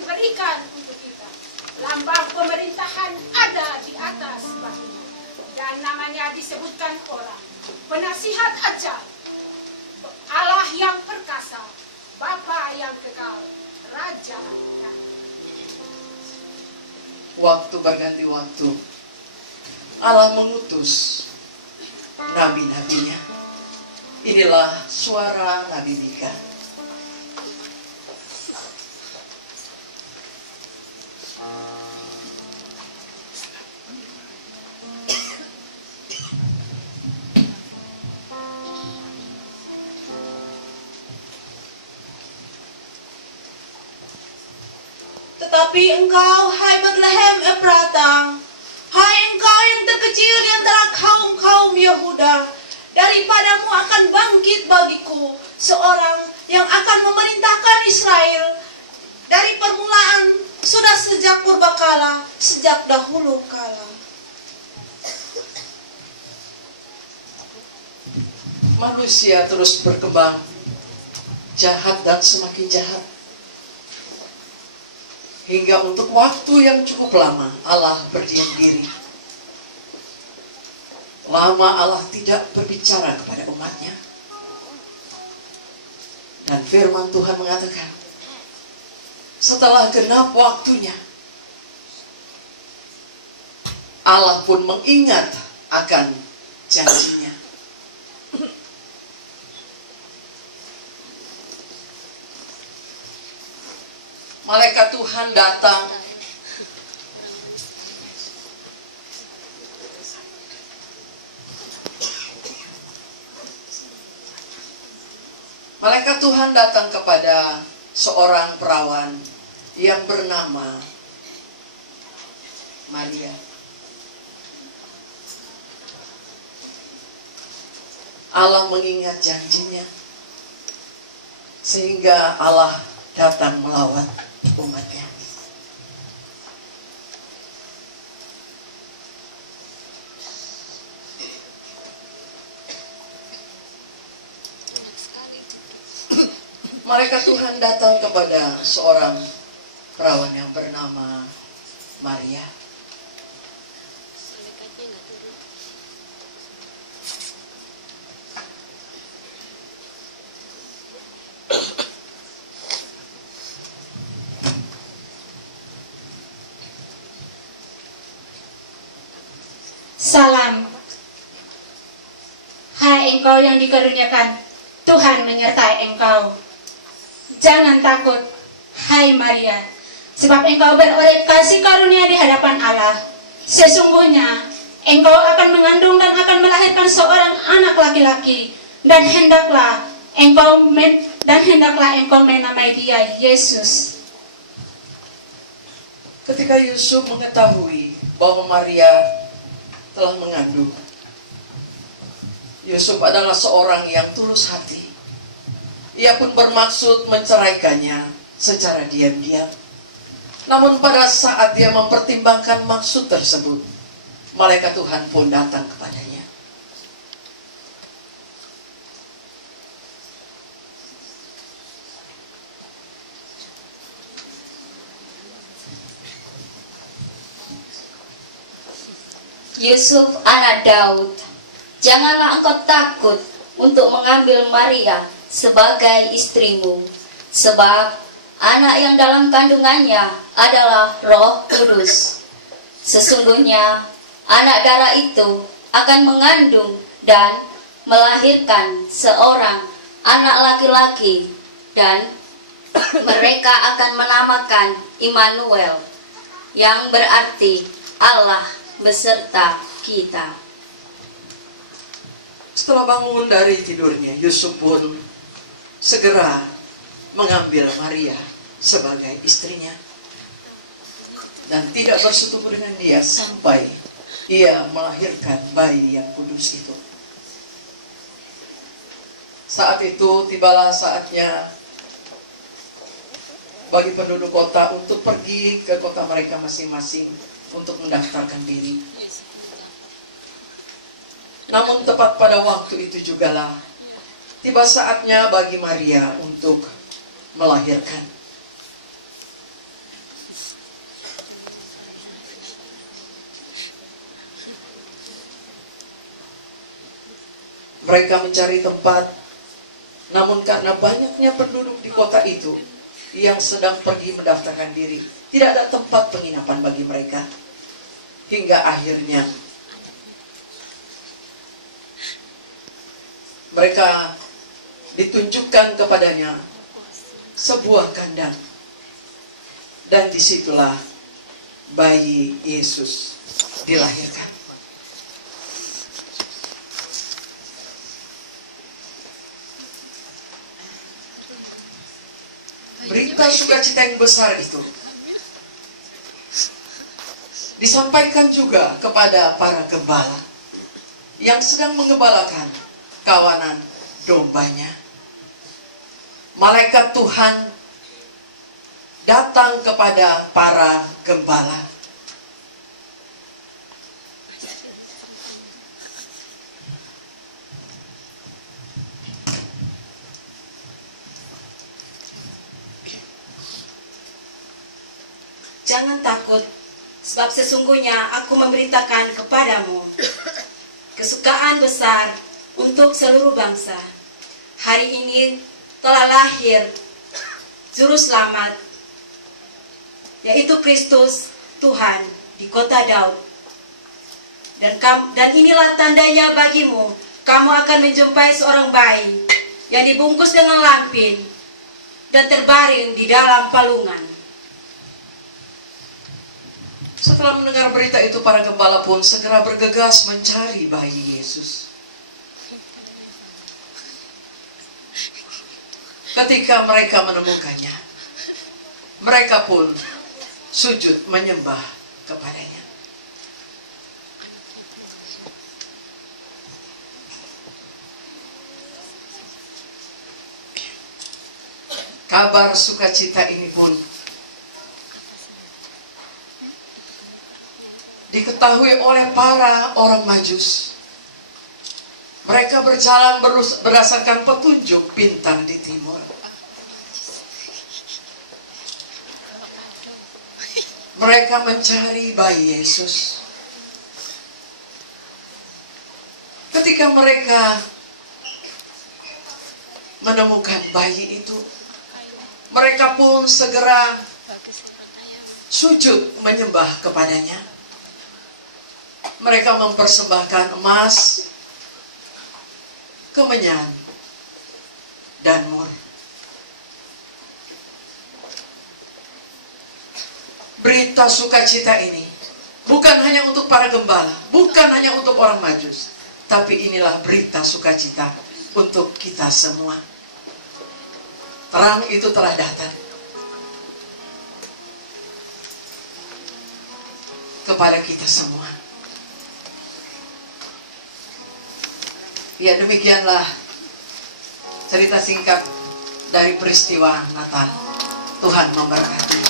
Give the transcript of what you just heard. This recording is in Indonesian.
diberikan untuk kita. Lambang pemerintahan ada di atas bahunya. Dan namanya disebutkan orang. Penasihat ajal. Allah yang perkasa. Bapa yang kekal. Raja yang... Waktu berganti waktu, Allah mengutus nabi-nabinya. Inilah suara Nabi Mika. Tetapi engkau, hai Bethlehem Efratah, hai engkau yang terkecil di antara kaum-kaum Yehuda, daripadamu akan bangkit bagiku seorang yang akan memerintahkan Israel dari permulaan, sudah sejak purbakala, sejak dahulu kala. Manusia terus berkembang, jahat dan semakin jahat. Hingga untuk waktu yang cukup lama Allah berdiam diri. Lama Allah tidak berbicara kepada umatnya. Dan firman Tuhan mengatakan, setelah genap waktunya, Allah pun mengingat akan janjinya. Malaikat Tuhan datang kepada seorang perawan yang bernama Maria. Allah mengingat janjinya, sehingga Allah datang melawat umatnya. Malaikat Tuhan datang kepada seorang perawan yang bernama Maria. Salam. Hai engkau yang dikaruniakan, Tuhan menyertai engkau. Jangan takut, hai Maria, sebab engkau beroleh kasih karunia di hadapan Allah. Sesungguhnya engkau akan mengandung dan akan melahirkan seorang anak laki-laki, dan hendaklah engkau menamai dia Yesus. Ketika Yusuf mengetahui bahwa Maria telah mengandung, Yusuf adalah seorang yang tulus hati. Ia pun bermaksud menceraikannya secara diam-diam. Namun pada saat dia mempertimbangkan maksud tersebut, malaikat Tuhan pun datang kepadanya. Yusuf anak Daud, janganlah engkau takut untuk mengambil Maria sebagai istrimu, sebab anak yang dalam kandungannya adalah Roh Kudus. Sesungguhnya anak darah itu akan mengandung dan melahirkan seorang anak laki-laki, dan mereka akan menamakan Immanuel, yang berarti Allah beserta kita. Setelah bangun dari tidurnya, Yusuf pun segera mengambil Maria sebagai istrinya dan tidak bersetubuh dengan dia sampai ia melahirkan bayi yang kudus itu. Saat itu tibalah saatnya bagi penduduk kota untuk pergi ke kota mereka masing-masing untuk mendaftarkan diri. Namun tepat pada waktu itu jugalah tiba saatnya bagi Maria untuk melahirkan. Mereka mencari tempat, namun karena banyaknya penduduk di kota itu yang sedang pergi mendaftarkan diri, tidak ada tempat penginapan bagi mereka. Hingga akhirnya mereka ditunjukkan kepadanya sebuah kandang. Dan disitulah bayi Yesus dilahirkan. Berita sukacita yang besar itu disampaikan juga kepada para gembala yang sedang menggembalakan kawanan dombanya. Malaikat Tuhan datang kepada para gembala. Jangan takut, sebab sesungguhnya aku memberitakan kepadamu kesukaan besar untuk seluruh bangsa. Hari ini telah lahir Juru Selamat, yaitu Kristus Tuhan di kota Daud. Dan inilah tandanya bagimu, kamu akan menjumpai seorang bayi yang dibungkus dengan lampin dan terbaring di dalam palungan. Setelah mendengar berita itu, para gembala pun segera bergegas mencari bayi Yesus. Ketika mereka menemukannya, mereka pun sujud menyembah kepadanya. Kabar sukacita ini pun diketahui oleh para orang Majus. Mereka berjalan berdasarkan petunjuk bintang di timur. Mereka mencari bayi Yesus. Ketika mereka menemukan bayi itu, mereka pun segera sujud menyembah kepadanya. Mereka mempersembahkan emas, kemenyan, dan mur. Berita sukacita ini bukan hanya untuk para gembala, bukan hanya untuk orang Majus, tapi inilah berita sukacita untuk kita semua. Terang itu telah datang kepada kita semua. Ya, demikianlah cerita singkat dari peristiwa Natal. Tuhan memberkati.